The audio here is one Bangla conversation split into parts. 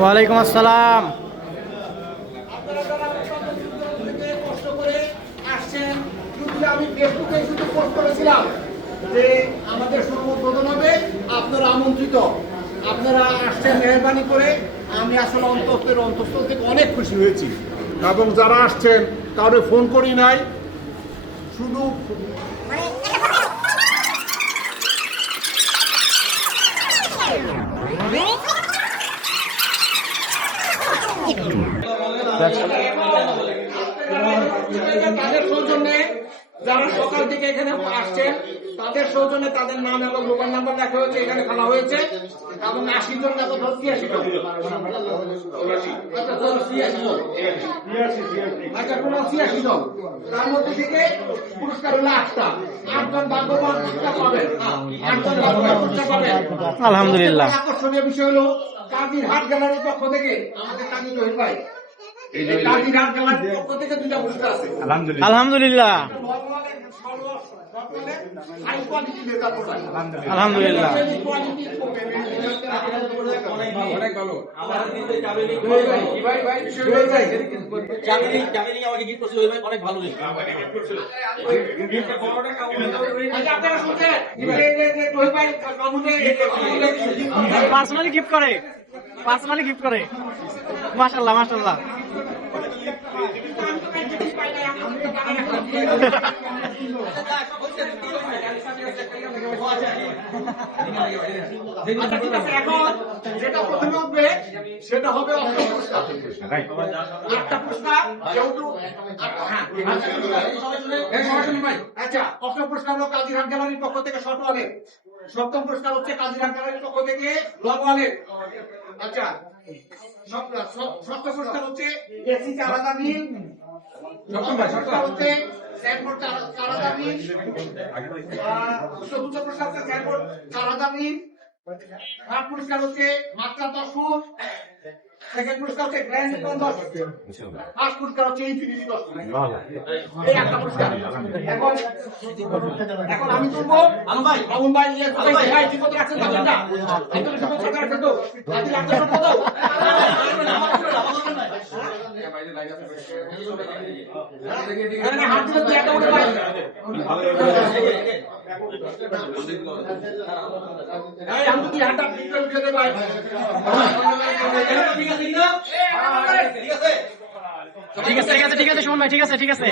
ওয়ালাইকুম আসসালাম। আমি ফেসবুকে শুধু পোস্ট করেছিলাম যে আমাদের শুভ উদ্বোধন হবে, আপনারা আমন্ত্রিত, আপনারা আসছেন মেহরবানি করে। আমি আসলে অন্তঃস্থল থেকে অনেক খুশি হয়েছি এবং যারা আসছেন কাউকে ফোন করি নাই, শুধু তাদের সৌজন্যে যারা সকাল থেকে এখানে আসছেন তাদের সৌজন্যে তাদের নাম এবং মোবাইল নাম্বার লেখা হয়েছে, এখানে খেলা হয়েছে এবং 80 জন না তো 83 জন, আচ্ছা কোন 86 জন, তার মধ্যে থেকে পুরস্কার হলো 8টা, 8 জন ভাগ্যবান পুরস্কার পাবেন, 8 জন ভাগ্যবান পুরস্কার পাবেন আলহামদুলিল্লাহ। আকর্ষণীয় বিষয় হলো কাজীর হাট গ্যালারির পক্ষ থেকে আমাদের কাজী জহির ভাই, কাজীর হাট গ্যালারির পক্ষ থেকে 2টা পুরস্কার আছে। আলহামদুলিল্লাহ। আলহামদুলিল্লাহ। পার্সোনালি গিফট করে, পার্সোনালি গিফট করে। মাশাআল্লাহ মাশাআল্লাহ। এখন যেটা প্রথমে উঠবে সেটা হবে অষ্টম পুরস্কার, 8টা পুরস্কার যেহেতু। আচ্ছা, অষ্টম পুরস্কার হলো কাজীরহাট গ্যালারির পক্ষ থেকে শর্ট ওয়ালেট, সপ্তম পুরস্কার হচ্ছে কাজীরহাট গ্যালারির পক্ষ থেকে লং ওয়ালেট। আচ্ছা, ষষ্ঠ পুরস্কার হচ্ছে এসি চারাদা মিল, সপ্তম পুরস্কার হচ্ছে স্যানবোর্ড চারাদা মিল, চতুর্থ পুরস্কার হচ্ছে স্যানবোর্ড চারাদা মিল, থার্ড পুরস্কার হচ্ছে মাত্রা 10 ফুট, সেকেন্ড পুরস্কার হচ্ছে গ্র্যান্ড নিকন 10 ফুট, ফার্স্ট পুরস্কার হচ্ছে ইনফিনিটি 10 ফুট। এই একটা পুরস্কার। এখন আমি তুলবো আমন ভাই ভাই ঠিক মতো রাখছেন তাদেরটা, একদম ঠিক মতো রাখছেন তো, আজ রাখতে সব কত হাত দিলে তুই একটা উঠে ভাই, আমি তুই হাতটা পিছনে উঠে দে ভাই, ঠিক আছে না? ঠিক আছে ঠিক আছে ঠিক আছে সুমন ভাই, ঠিক আছে ঠিক আছে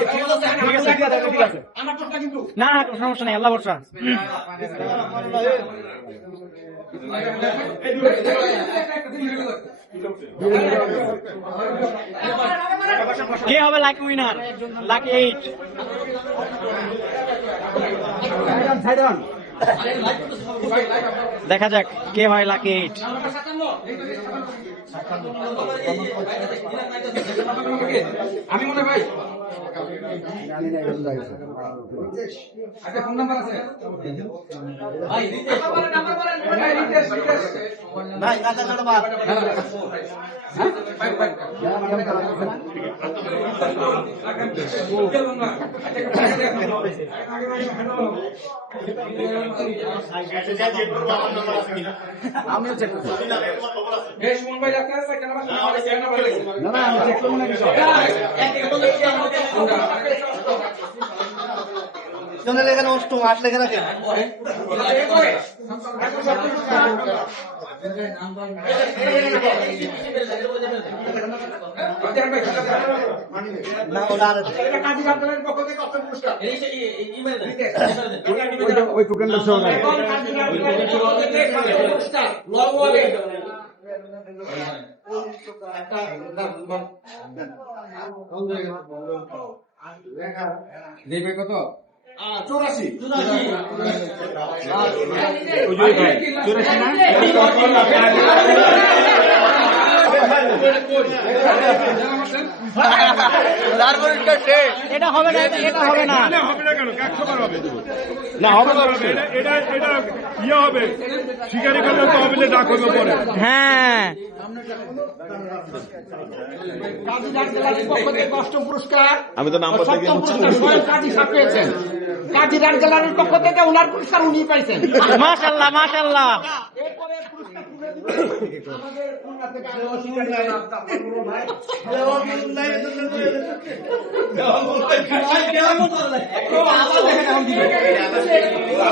ঠিক আছে ঠিক আছে। আমার প্রশ্ন কিন্তু না না কোনো সমস্যা নেই, আল্লাহ ভরসা। কে হবে লাকি উইনার? লাকি 8। দেখা যাক কে হয় লাকি 8। আমি মনে ভাই আচ্ছা ফোন নাম্বার আছে ভাই, নাম্বার বলেন ভাই, রিকোয়েস্ট ভাই কাটা কাটা বাদ ভাই ভাই আমিও চেক করব। বেশ মন ভাই আপনার ভাই কেন না না আমি চেক করব না কিছু জনের এখানে অষ্টম 8 লেখা রাখেন। না ওটা আর কাজী আপনাদের পক্ষ থেকে অষ্টম পুরস্কার ওই টোকেনটা শো না। দেবে কত? 84 এটা হবে না, এটা হবে না, হবে না কেন? 100 বার হবে না হবে না। এটা ইয়ে হবে, শিকারি করলে তো হবে, ডাক হবে পরে। হ্যাঁ কাজী রাজগালার পক্ষ থেকে অষ্টম পুরস্কার, আমি তো নাম্বার থেকে সপ্তম পুরস্কার স্বয়ং কাজী সাহেব পেয়েছেন। কাজী রাজগালার পক্ষ থেকে ওনার পুরস্কার উনি পাইছেন। মাশাআল্লাহ মাশাআল্লাহ। এরপরে পুরস্কার আমাদের খুলনা থেকে আগত শিকারী জনাব জাফর মোল্লা ভাই।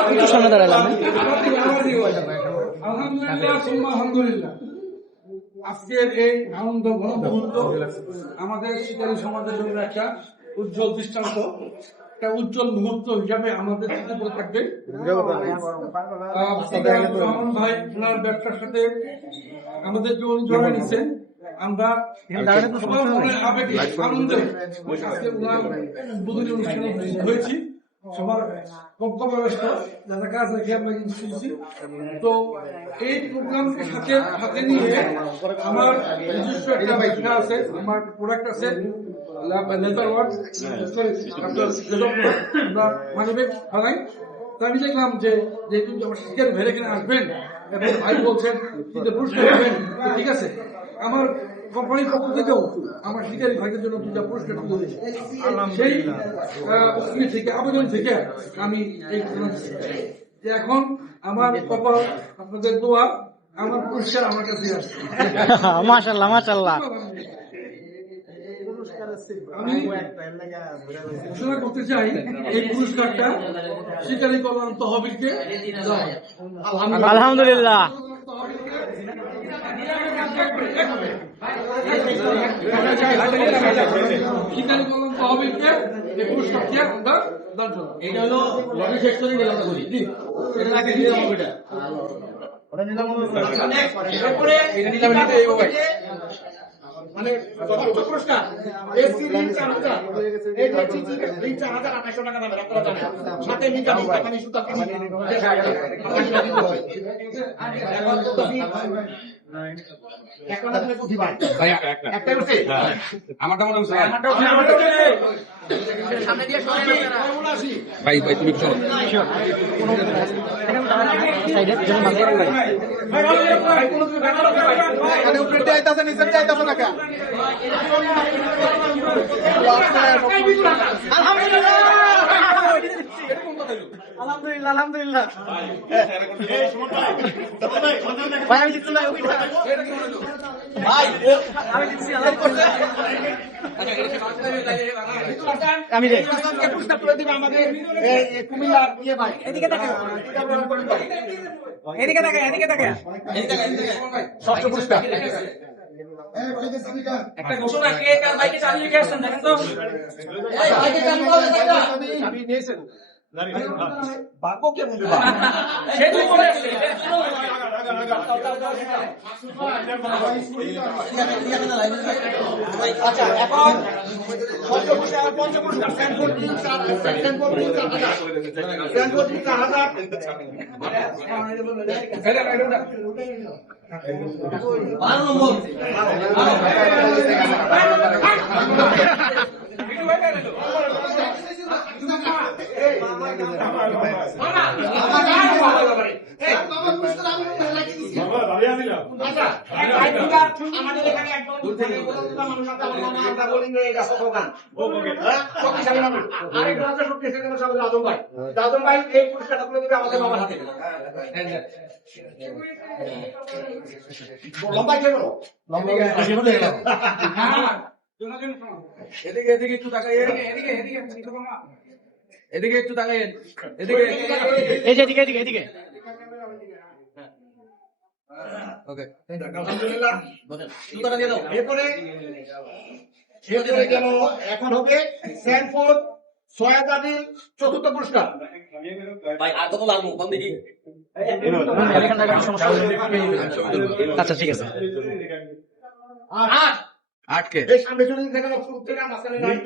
একটু সামনে দাঁড়ালাম আলহামদুলিল্লাহ সুম্মা আলহামদুলিল্লাহ। আজকের এই আনন্দ মুহূর্ত আমাদের শিকারী সমাজের জন্য একটা উজ্জ্বল দৃষ্টান্ত, একটা উজ্জ্বল মুহূর্ত হিসাবে আমাদের চোখে পড়ে থাকবে। রহমান ভাই ওনার ব্যবসার সাথে আমাদের যে উনি জড়াই নিচ্ছেন, আমরা সবাই মনে আবেগে আনন্দে আজকে ওনার উদ্বোধনী অনুষ্ঠানে হয়েছি। সবার বক্তব্য ব্যস্ত যারা কাজ রেখে আমরা কিন্তু শুনছি। তো এই প্রোগ্রামকে সাথে নিয়ে আমার নিজস্ব একটা ব্যবসা আছে, আমার প্রোডাক্ট আছে লেদার ওয়ার্ক, আমরা মানিব্যাগ বানাই। তা আমি দেখলাম যে যেহেতু আমার শিকারি ভেড়ে কিনে আসবেন এবং ভাই বলছেন যে পুরস্কার দেবেন, ঠিক আছে, আমার কোম্পানির পক্ষ থেকেও আমার শিকারী ভাইদের জন্য দুটা পুরস্কার তুলে দিয়েছে। সেই থেকে আবেদন থেকে আমি এই যে এখন আমার কপাল আপনাদের দোয়া, আমার পুরস্কার আমার কাছে আসছে। মাশাআল্লাহ মাশাআল্লাহ। আমি ঘোষণা করতে চাই এই পুরস্কারটা শিকারী কল্যাণ তহবিলকে দেওয়া হয়। আলহামদুলিল্লাহ। শিকারী কল্যাণ তহবিলকে এই পুরস্কারটি আমরা দান করব। এটা হলো লবি সেকশনে নিলাম করি এটা লাগে নিলাম ওটা ওটা নিলাম এরপরে মানে ষষ্ঠ পুরস্কার এসি রিং 4000, এই যে চিঠি রিং 4800 টাকা দামের, আপনারা জানেন। সাথে মিটার টাকানি সুতা কিনে এখন আপনি বুঝি ভাই একটা করছে আমারটা মনে হচ্ছে সামনে দিয়ে সরে আসি। ভাই ভাই তুমি চলো সাইডে যেন মাঝে রাখবেন। এখানে উপরে যাইতাছে নিচে যাইতাছে না কেন? আলহামদুলিল্লাহ আলহামদুলিল্লাহ আলহামদুলিল্লাহ। ভাই আমি দিচ্ছি না, ভাই আমি দিচ্ছি আমি রে পুরস্কার তুলে দিবে আমাদের কুমিল্লার ইয়ে ভাই। এদিকে তাকাও, এদিকে তাকাও, এদিকে তাকাও। ষষ্ঠ পুরস্কার একটা ঘোষণা কে কার বাইকে চালিয়ে রেখে আসছেন দেখেন তো। এই বাইকে চালিয়ে আপনি নিয়েছেন বাকো কে বলতে সে তুই বলে আসছে। আচ্ছা এখন ষষ্ঠ পুরস্কার পঞ্চম পুরস্কার স্যানফোর্ড রিং 4000 স্যানফোর্ড রিং 4000 আমাদের এখানে একদম মানুষ আছে, আমরা বলি এটা সকাল শক্তিশালী মানুষ। আরেকটা হচ্ছে শক্তিশালী মানুষ আমাদের আদম ভাই। আদম ভাই এই পুরস্কারটা তুলে দেবে আমাদের বাবার হাতে। লম্বাই কে বলো? এদিকে এদিকে একটু তাকাই, এদিকে এদিকে এদিকে একটু তাকাই, এদিকে এই যে এদিকে এদিকে এদিকে। ওকে আলহামদুলিল্লাহ। এরপরে গেল, এখন হবে স্যানফোর্ড সয়াদাবিল চতুর্থ পুরস্কার। আচ্ছা ঠিক আছে। আট আটকে এই সামনে চলে যেতে গেল, শুরু থেকে মাঝখানে নাই।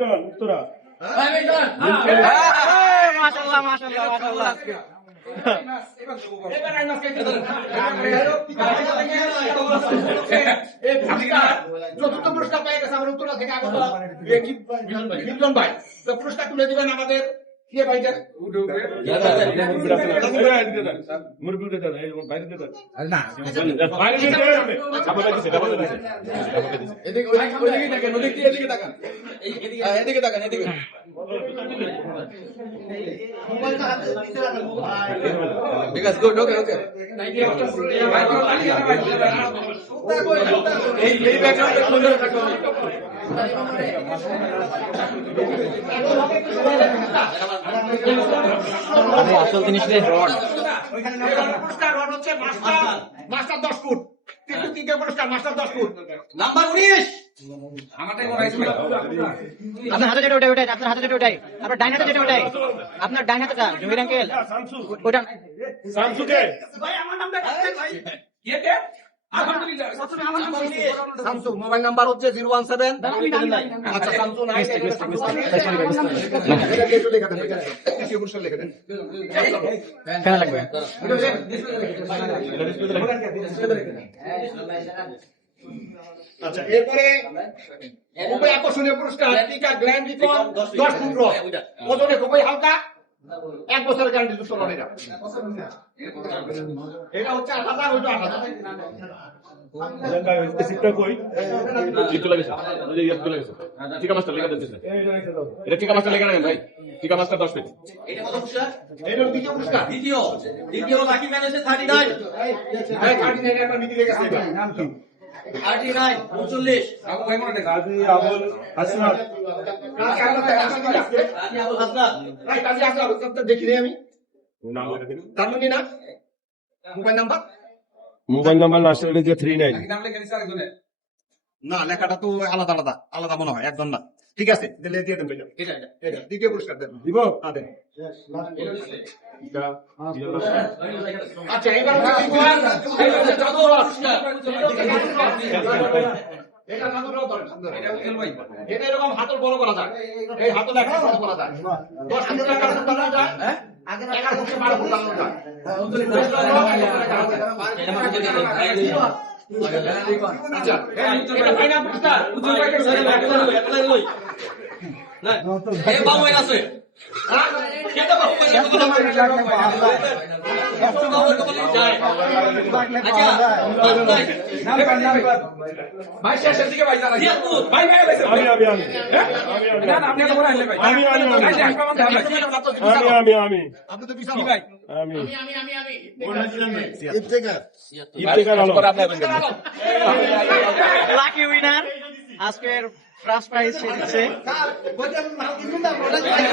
মাশাআল্লাহ মাশাআল্লাহ মাশাআল্লাহ। এবার আইন মাসকে দিয়ে দেন। এই পুরস্কার চতুর্থ পুরস্কার পেয়ে গেছে আমার উত্তরা থেকে আগত বিজন ভাই। তো পুরস্কার তুলে দিবেন আমাদের কে ভাইটার এদিকে তাকান, এদিকে ঠিক আছে, গুড, ওকে ওকে। এই ব্যাকগ্রাউন্ডে সুন্দর থাকবে। আসল জিনিস রে রড পুরস্কার রড হচ্ছে মাস্টার 10 ফুট। তৃতীয় পুরস্কার মাস্টার 10 ফুট। নাম্বার 19। আমারটাই মনে হয় আপনার হাতে যেটা ওটাই ওটাই আপনার হাতে যেটা ওটাই আপনার ডাইন হাতে যেটা ওটাই আপনার ডাইন হাতেটা জমির আঙ্কেল ওটা শামসুকে শামসু মোবাইল নাম্বার হচ্ছে 017। আচ্ছা শামসু নাই। এটা একটু লেখা দেন, তৃতীয় পুরস্কার লেখা দেন। কেন লাগবে আচ্ছা এরপরে খুবই আকর্ষণীয় পুরস্কার টিকা গ্র্যান্ড রিকন 10 ফুট রড। ওজনে খুবই হালকা, 1 বছরের গ্যারান্টি যুক্ত রড এটা। এটা হচ্ছে 8000, ওইটা 8000। সিটটা কই চলে গেছে চলে গেছে টিকা মাস্টার লেখা দিতেছে এটা টিকা মাস্টার লেখা নেন ভাই টিকা মাস্টার 10 পেজ এটা কত পুরস্কার? এটা দ্বিতীয় পুরস্কার। দ্বিতীয় লাকি ম্যান হচ্ছে 39। এই 39 একটা মিটি লেখা আছে। নাম কি? 39 39। কাজী আবুল হাসনাত কাজী আবুল হাসনাত। ভাই কাজী আবুল হাসনাত দেখি রে আমি। নাম লেখা দিন তার মানে না মোবাইল নাম্বার মোবাইল নাম্বার লাস্টে যে 39 না, লেখাটা তো আলাদা আলাদা আলাদা মনে হয়, একদম না। ঠিক আছে, দিলে দিয়ে দেন ভাইয়া। এটা দ্বিতীয় পুরস্কার দেন। দিব দেন। এটা আচ্ছা এবার এটা জাদুরও ধরেন। এটা এরকম হাতল বড় করা যায়, এই হাতল একটা বড় করা যায়। 10 ফুট টাকা বানানো যায়, 11 থেকে 12 ফুট বানানো যায়। আচ্ছা এটা ফাইনাল পুরস্কার। এ বাবু এর আছে। হ্যাঁ? এটা বাবু এর কত টাকা? একশো বাবু এর কত যায়? আচ্ছা, ভাই শেষের দিকে ভাই জানাই। ভাই ভাই ভাই আমি আমি আমি না না আপনি এত বড় আইলে ভাই। আমি আমি আমি ভাই আক্রমণ ভাই। আমি আমি আপনি তো বিশাল ভাই আমি ইফতেখার। ইফতেখার আলম লাকি উইনার আজকের ফার্স্ট প্রাইজ সে দিচ্ছে